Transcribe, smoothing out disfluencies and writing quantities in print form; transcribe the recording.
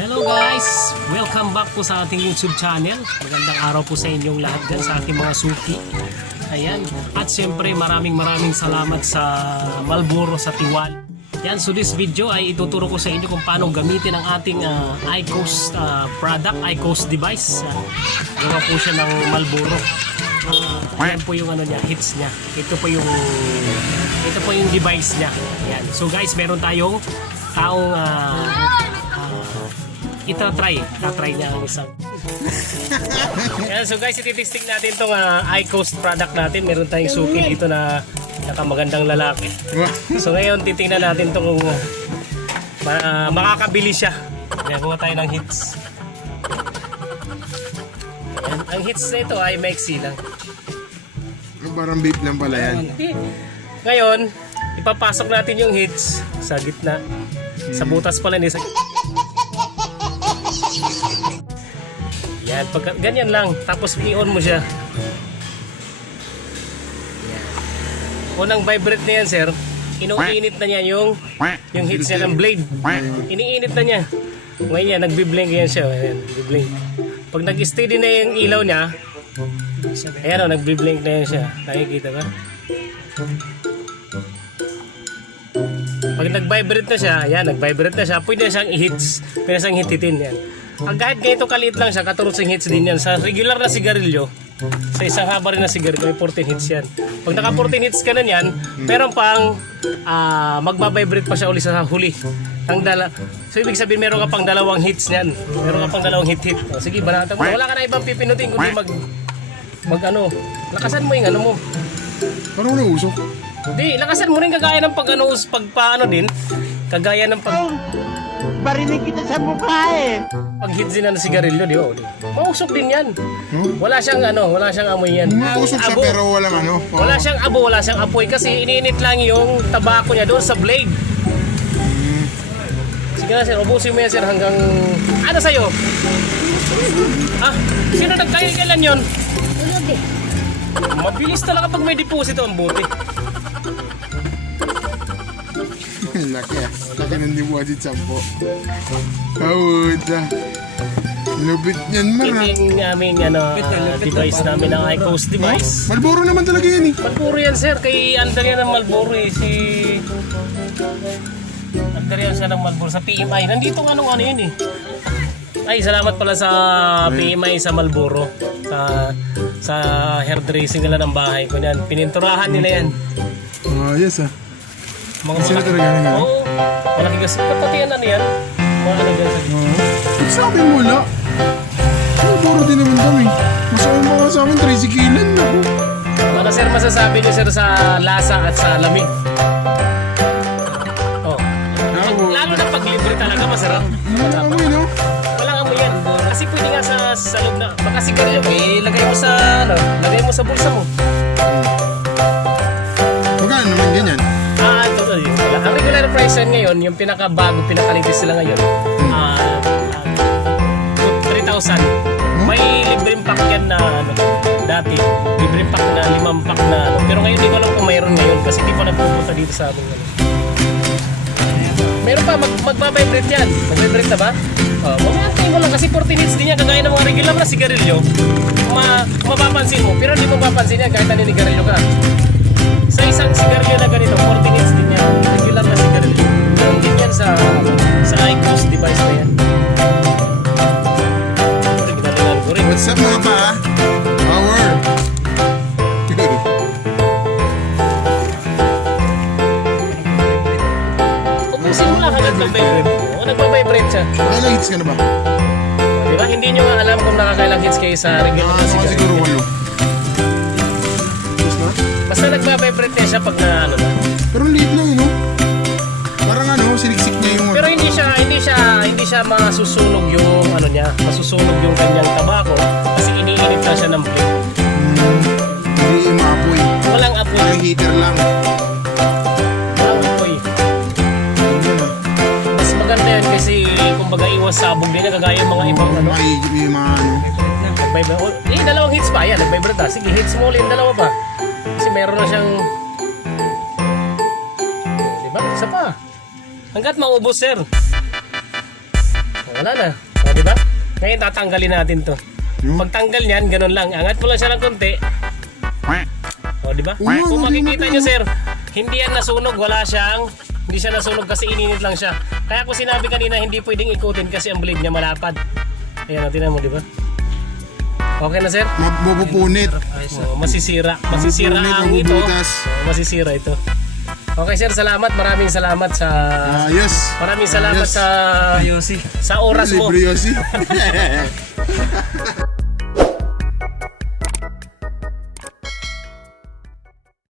Hello guys! Welcome back po sa ating YouTube channel. Magandang araw po sa inyong lahat dyan, sa ating mga suki. Ayan. At syempre maraming salamat sa Marlboro sa Tiwal. Yan, so this video ay ituturo ko sa inyo kung paano gamitin ang ating IQOS product, IQOS device. Gawa po siya ng Marlboro. Ayan po yung ano niya, hits niya. Ito po yung device niya. Ayan. So guys, meron tayong taong tatry niya ang isang. Ayan, so guys, ititesting natin itong IQOS product natin. Meron tayong suki dito na nakamagandang lalaki. So ngayon titingnan natin itong makakabili siya. Kuha tayo ng hits. Ayan, ang hits na ito ay maxi lang. Parang vape lang pala yan. Ngayon, ipapasok natin yung hits sa gitna. Sa butas pala niya. Yan, pag ganyan lang, tapos i-on mo siya. Yan. Unang vibrate na yan, sir. Inuinit na niya yung hits niya ng blade. Iniinit na niya. Ngayon yan, nagbi-blink yan siya. Ayan, nagbi-blink. Pag nag-steady na yung ilaw niya, ayan o, nagbi-blink na yan siya. Nakikita ba? Pag nag-vibrate na siya, ayan, nag-vibrate na siya, pwede na siyang i-hits. Pwede na siyang hititin yan. Kahit ganito kaliit lang siya, katulad sa hits din yan. Sa regular na sigarilyo, sa isang haba rin na sigarilyo, may 14 hits yan. Pag naka 14 hits ka na yan, meron pang magbabibrate pa siya uli sa huli. So ibig sabihin meron ka pang dalawang hits niyan. Meron ka pang dalawang hit. O, sige, banatan mo. Wala ka na ibang pipinutin kundi lakasan mo yung ano mo. Parang nausok. Hindi, lakasan mo rin kagaya ng pagpaano din. Kagaya ng Barinig kita sa mukha eh. pag hits din ng sigarilyo, di ba? Mausok din yan. Wala siyang amoy yan. Mausok siya pero walang ano. Wala siyang wala siyang apoy kasi iniinit lang yung tabako niya doon sa blade. Sige na sir, ubusin mo yan sir hanggang ano sa'yo? Sino nagkailan yun? Mabilis talaga pag may deposito ang buti. Laki ah. Laki ng deposit 10. Kawud ah. Lubit niyan mara. Ito yung aming device namin ng IQOS device. Marlboro naman talaga yan eh. Marlboro yan sir, kay under yan ng Marlboro eh. Under yan siya ng Marlboro sa PMI. Nandito nga ano yun eh. Ay, salamat pala sa PMI sa Marlboro. Sa hairdressing nila ng bahay ko yan. Pininturahan nila yan. Yes ah. Mga talaga yan ah. Oo. Malaki kasi. Pati yan ano yan. Mga ano yan sa Sabi mo wala. Marlboro din naman kami. Masama mo ka sa amin 3 sikilan na. Ano sir masasabi niyo sir sa lasa at sa lamig? Oh. Lalo na pag libre talaga masarap. Walang amoy no? Walang amoy yan. Kasi pwede nga sa loob na baka sigarilyo lagay mo sa bulsa mo. Magkano naman ganyan? Ito. Ang regular price yan ngayon, yung pinakabago, pinakalitis sila ngayon, 3,000. May libreng pack yan na dati. Libreng pack na 5 pack na pero ngayon di ko alam kung mayroon ngayon kasi di pa nagpupunta dito sa amin. Meron pa, magbabibrate yan. Magbabibrate na ba? Mamantay mo lang kasi 14 hits din yan kagaya ng mga regular na sigarilyo. Mapapansin mo, pero hindi mo mapapansin yan kahit naninigarilyo ka. Sa isang sigarilyo na ganito, 14 hits din yan. Regular na sigarilyo. Meron din yan sa IQOS device na yan. What's up mga pa? Power! Ubusin mo lang hanggang nag-vibrate. Oo, nagbabibrate siya. Nakailang hits ka na ba? Diba? Hindi nyo nga alam kung nakakailang hits kayo sa regular na Siguro sigarilyo. 8. Basta nagbabibrate niya siya pag na ano na. Pero liit lang no? Parang siniksik niya yung Pero hindi siya masusunog yung masusunog yung kanyang tabako kasi iniinit na siya ng blade. Hindi maapoy. Walang apoy. Parang heater lang. Walang apoy. Mas maganda yan kasi kumbaga iwas sabog din na kagaya mga ibang Yung mga nag-vibrate. Dalawang hits pa. Yan, nag-vibrate na. Sige, hits mo ulit, dalawa pa. Kasi meron na siyang diba? Isa pa. Hanggat maubos, sir. Wala na. O, di ba? Ngayon tatanggalin natin to. Yun. Pagtanggal niyan, ganun lang. Angat mo lang siya ng konti. O, di ba? Uy, Kung mali makikita mo nyo, to. sir, hindi yan nasunog. Hindi siya nasunog kasi ininit lang siya. Kaya ko sinabi kanina, hindi pwedeng ikutin kasi ang blade niya malapad. Ayan, tingnan mo, di ba? Okay na, sir? Mapupunit. Masisira. Masisira Mapupunit, ang ito. mabubutas. Masisira ito. Okay, sir, salamat. Maraming salamat sa... Ayos. Maraming salamat Ayos. sa oras mo. Libre Yossi.